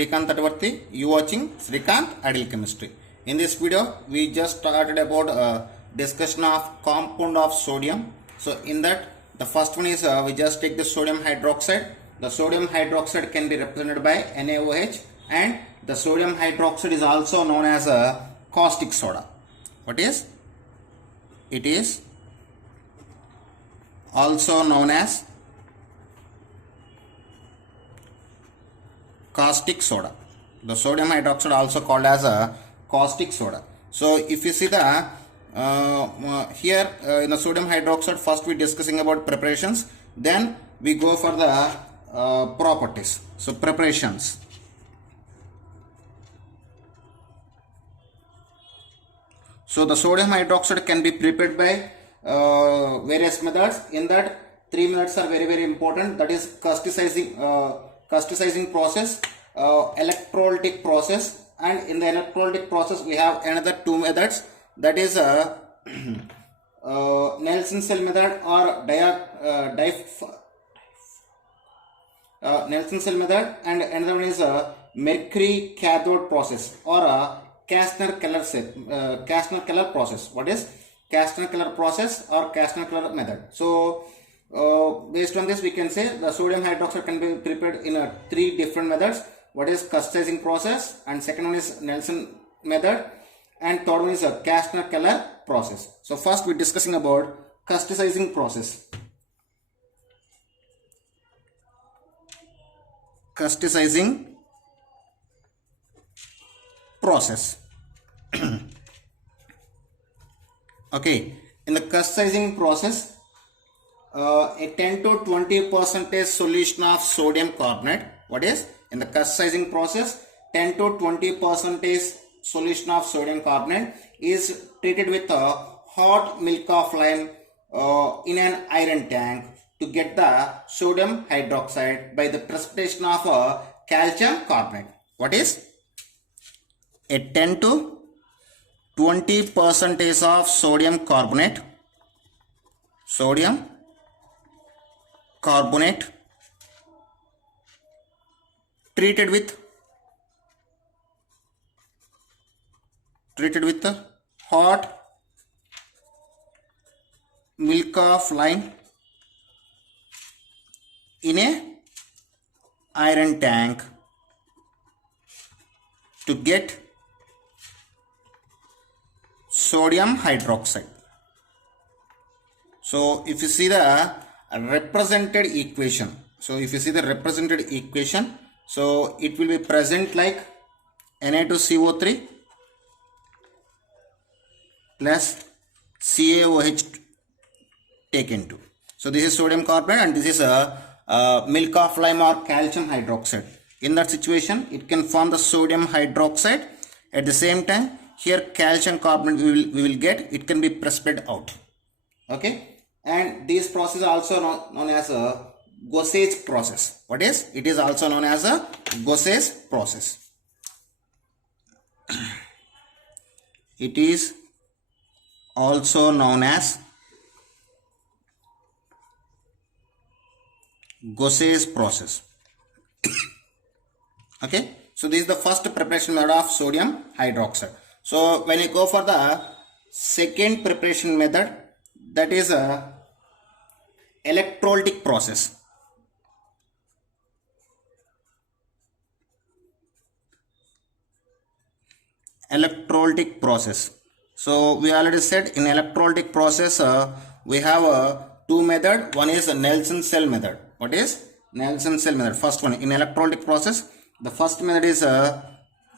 Srikanth Tatavarthi. You watching Srikanth Ideal Chemistry. In this video, we just started about discussion of compound of sodium. So in that, the first one is we just take the sodium hydroxide. The sodium hydroxide can be represented by NaOH, and the sodium hydroxide is also known as a caustic soda. What is? It is also known as caustic soda. The sodium hydroxide also called as a caustic soda. So if you see the here in the sodium hydroxide, first we discussing about preparations, then we go for the properties. So preparations. So the sodium hydroxide can be prepared by various methods. In that, three methods are very important. That is crystallizing process, electrolytic process, and in the electrolytic process we have another two methods. That is Nelson cell method or Nelson cell method, and another one is mercury cathode process or Kastner-Keller process. What is Kastner-Keller process or Kastner-Keller method? So based on this, we can say the sodium hydroxide can be prepared in three different methods. What is crystallizing process, and second one is Nelson method, and third one is a Kastner-Keller process. So first we are discussing about crystallizing process. Crystallizing process. Okay, in the crystallizing process, a 10 to 20% solution of sodium carbonate. What is in the crystallizing process? 10 to 20% solution of sodium carbonate is treated with a hot milk of lime in an iron tank to get the sodium hydroxide by the precipitation of calcium carbonate. What is a 10 to 20% of sodium carbonate treated with the hot milk of lime in a iron tank to get sodium hydroxide. So if you see the represented equation, so it will be present like Na2CO3 plus CaOH taken 2. So this is sodium carbonate and this is a milk of lime or calcium hydroxide. In that situation, it can form the sodium hydroxide. At the same time, here calcium carbonate we will get, it can be precipitated out. Okay, and this process are also known as a Gaussian process. What is? It is also known as a Gaussian process. It is also known as Gaussian process. Okay, so this is the first preparation method of sodium hydroxide. So when you go for the second preparation method, that is a electrolytic process. Electrolytic process. So we already said in electrolytic process we have two methods. One is a Nelson cell method. What is Nelson cell method? First one in electrolytic process, the first method is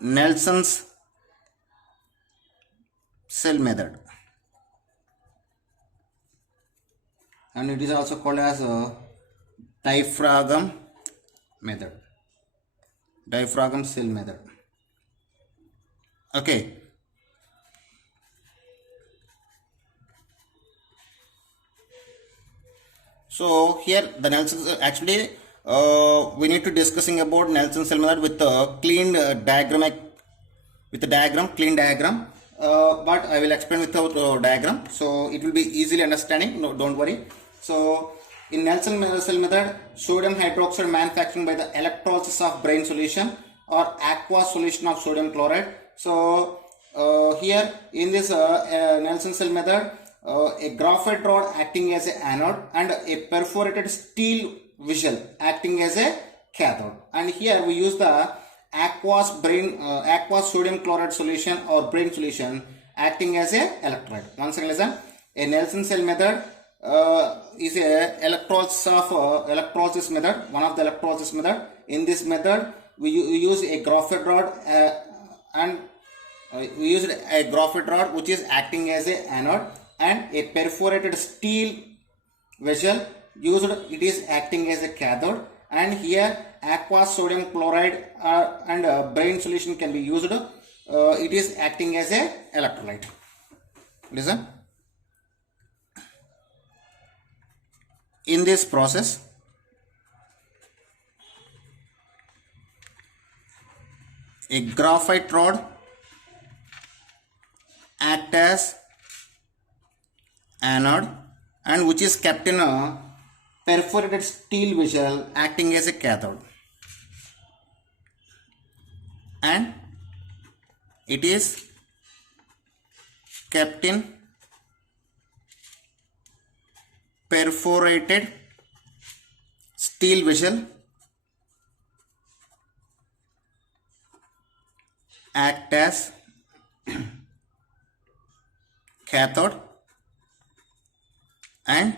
Nelson's cell method, and it is also called as a diaphragm method, diaphragm cell method. Okay, so here the Nelson actually we need to discussing about Nelson cell method with a clean diagram, clean diagram. But I will explain without diagram, so it will be easily understanding. No, don't worry. So in Nelson cell method, sodium hydroxide manufacturing by the electrolysis of brine solution or aqueous solution of sodium chloride. So here in this Nelson cell method, a graphite rod acting as a anode and a perforated steel vessel acting as a cathode. And here we use the aqueous sodium chloride solution or brain solution acting as a electrolyte. Once again listen, a Nelson cell method is a electrolysis method, one of the electrolysis method. In this method we use a graphite rod which is acting as a anode and a perforated steel vessel it is acting as a cathode, and here aqueous sodium chloride and brain solution can be used. It is acting as a electrolyte. Listen, in this process a graphite rod act as anode and which is kept in a perforated steel vessel acting as a cathode, and it is kept in perforated steel vessel act as cathode, and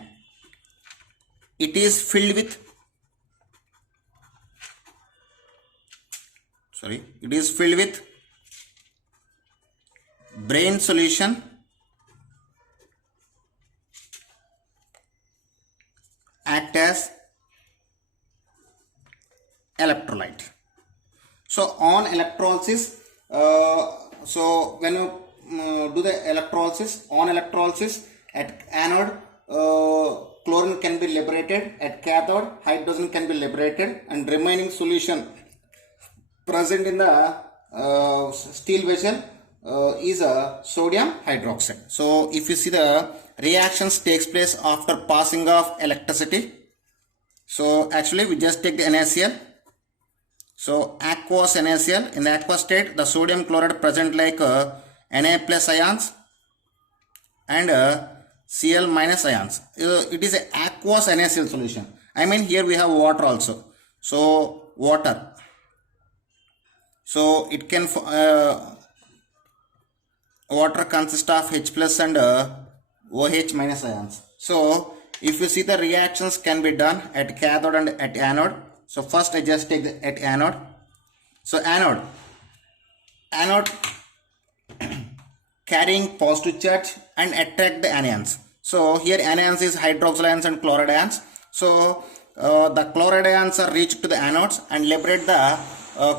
it is filled with brain solution act as electrolyte. So on electrolysis, so when you do the electrolysis at anode, chlorine can be liberated, at cathode hydrogen can be liberated, and remaining solution present in the steel vessel is a sodium hydroxide. So if you see the reactions takes place after passing of electricity. So actually we just take the NaCl. So aqueous NaCl, in the aqueous state the sodium chloride present like Na plus ions and Cl minus ions. It is a aqueous NaCl solution. I mean here we have water also. So water. So it can water consists of H plus and OH minus ions. So if you see the reactions can be done at cathode and at anode. So first I just take the at anode. So anode carrying positive charge and attract the anions. So here anions is hydroxyl ions and chloride ions. So the chloride ions are reached to the anodes and liberate the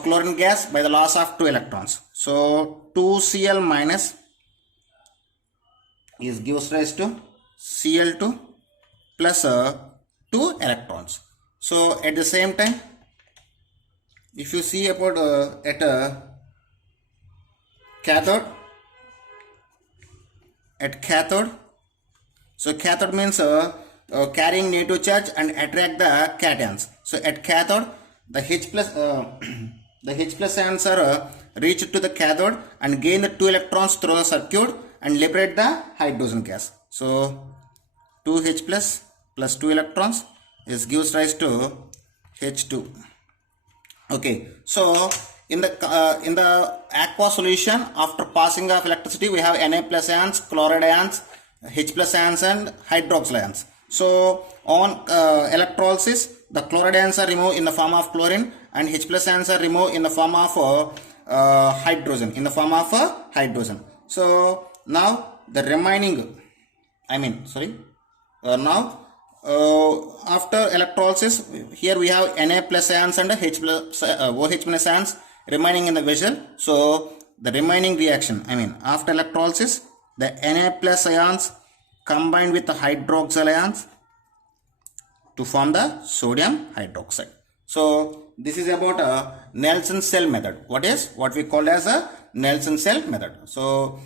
chlorine gas by the loss of 2 electrons. So 2Cl minus gives rise to Cl2 plus 2 electrons. So at the same time, if you see about at cathode, so cathode means carrying negative charge and attract the cations. So at cathode, the H plus ions are reached to the cathode and gain the 2 electrons through the circuit and liberate the hydrogen gas. So 2H plus 2 electrons gives rise to H2. Okay, so in the aqueous solution, after passing of electricity, we have Na plus ions, chloride ions, H plus ions and hydroxyl ions. So on electrolysis, the chloride ions are removed in the form of chlorine and H plus ions are removed in the form of hydrogen. So now the remaining, now after electrolysis, here we have Na plus ions and H plus OH minus ions remaining in the vessel. So the remaining reaction, after electrolysis, the Na plus ions combined with the hydroxyl ions to form the sodium hydroxide. So this is about a Nelson cell method. What we call as a Nelson cell method. So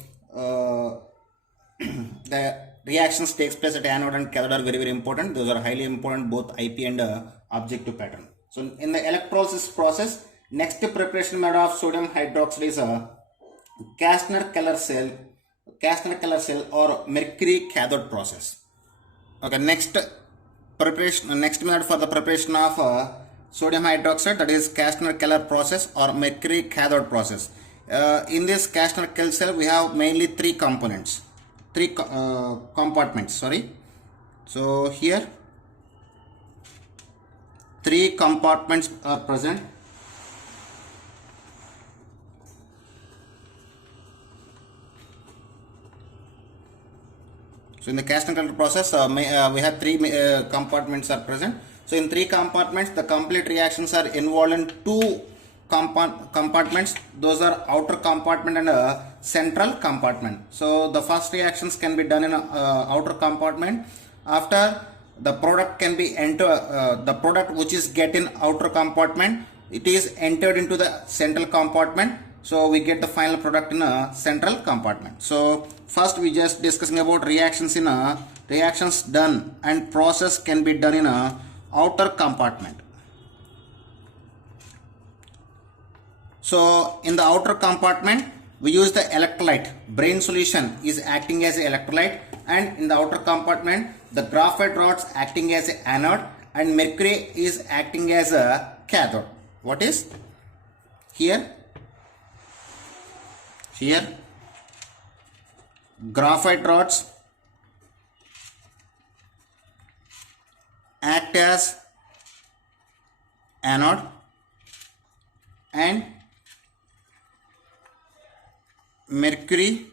the reactions takes place at anode and cathode are very important. Those are highly important, both IP and objective pattern. So in the electrolysis process, Next preparation method of sodium hydroxide is a Castner-Keller cell or mercury cathode process. Okay, next method for the preparation of sodium hydroxide, that is Castner-Keller process or mercury cathode process. In this Castner-Keller cell, we have mainly three components, compartments. Sorry. So here, three compartments are present. So in the Castner-Keller process, we have three compartments are present. So in three compartments, the complete reactions are involved in two compartments. Those are outer compartment and central compartment. So the first reactions can be done in outer compartment. After the product can be the product which is get in outer compartment, it is entered into the central compartment. So we get the final product in a central compartment. So first we just discussing about reactions in a reactions done and process can be done in a outer compartment. So in the outer compartment we use the electrolyte. Brain solution is acting as an electrolyte, and in the outer compartment the graphite rods acting as an anode and mercury is acting as a cathode. What is here? Here graphite rods act as anode and mercury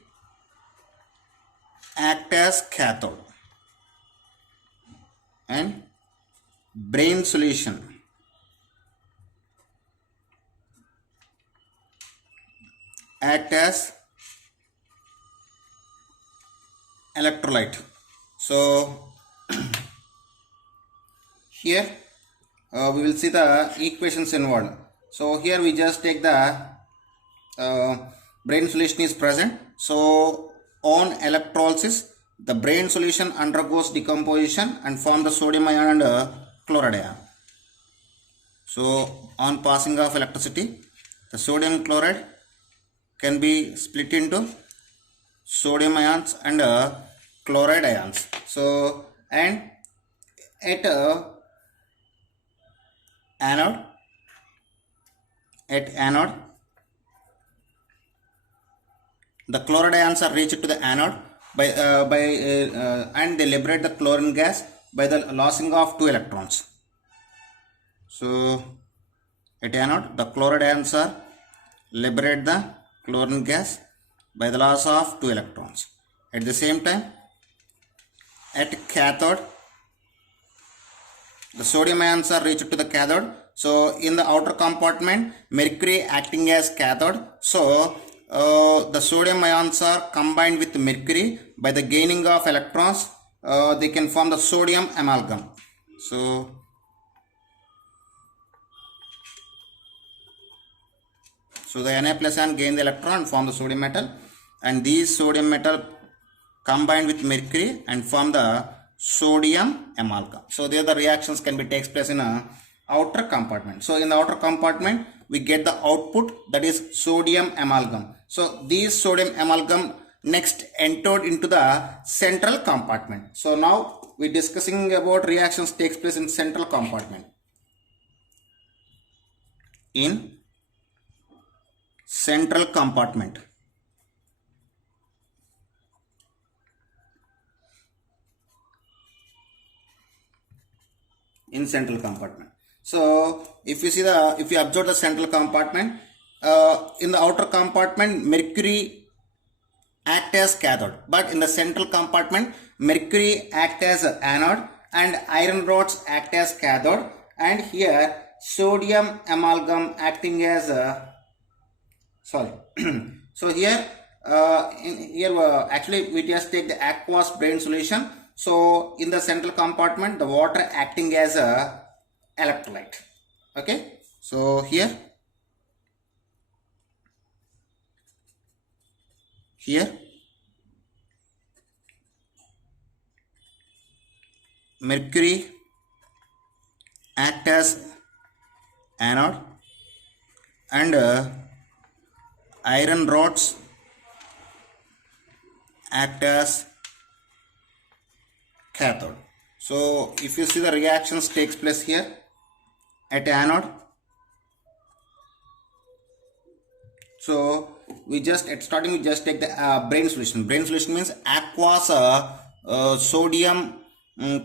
act as cathode, and brain solution act as electrolyte. So here we will see the equations involved. So here we just take the brain solution is present. So on electrolysis, the brain solution undergoes decomposition and form the sodium ion and chloride ion. So on passing of electricity, the sodium chloride can be split into sodium ions and chloride ions. So and at anode, the chloride ions are reached to the anode and they liberate the chlorine gas by the losing of 2 electrons. So at anode, the chloride ions are liberate the chlorine gas by the loss of 2 electrons. At the same time, at cathode, the sodium ions are reached to the cathode. So in the outer compartment, mercury acting as cathode. So the sodium ions are combined with mercury. By the gaining of electrons, they can form the sodium amalgam. So the Na plus ion gain the electron and form the sodium metal, and these sodium metal combined with mercury and form the sodium amalgam. So there the reactions can be takes place in a outer compartment. So in the outer compartment we get the output, that is sodium amalgam. So these sodium amalgam next entered into the central compartment. So now we discussing about reactions takes place in central compartment. In central compartment, so if you observe the central compartment, in the outer compartment mercury act as cathode, but in the central compartment mercury act as anode and iron rods act as cathode, and here sodium amalgam acting as so here actually we just take the aqueous brain solution. So in the central compartment the water acting as a electrolyte. Okay, so here mercury act as anode and iron rods act as cathode. So if you see the reactions takes place here at anode. So we just at starting we just take the brain solution. Brain solution means aqueous sodium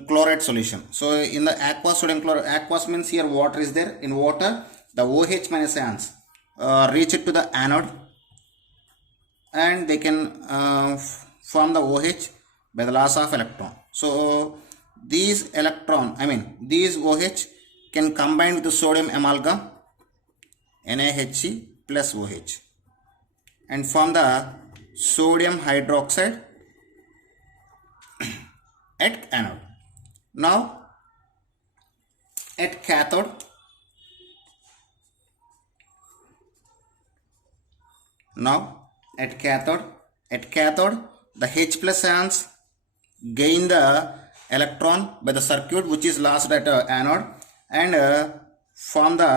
chloride solution. So in the aqueous sodium chloride, aqueous means here water is there. In water, the OH minus ions reach it to the anode, and they can form the OH by the loss of electron. So these these OH can combine with the sodium amalgam NaHC plus OH and form the sodium hydroxide at anode. Now at cathode, the H plus ions gain the electron by the circuit which is lost at anode and form the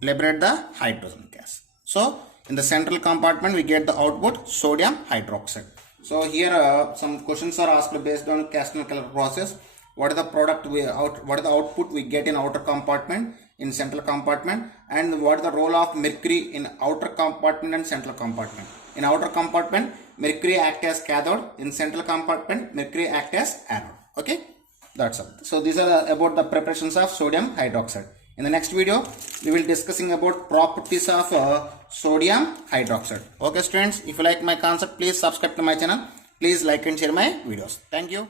liberate the hydrogen gas. So in the central compartment we get the output sodium hydroxide. So here some questions are asked based on Castner-Kellogg process. What is the product what is the output we get in outer compartment, in central compartment, and what is the role of mercury in outer compartment and central compartment. In outer compartment, mercury act as cathode. In central compartment, mercury act as anode. Okay, that's all. So these are about the preparations of sodium hydroxide. In the next video, we will discussing about properties of sodium hydroxide. Okay students, if you like my concept, please subscribe to my channel. Please like and share my videos. Thank you.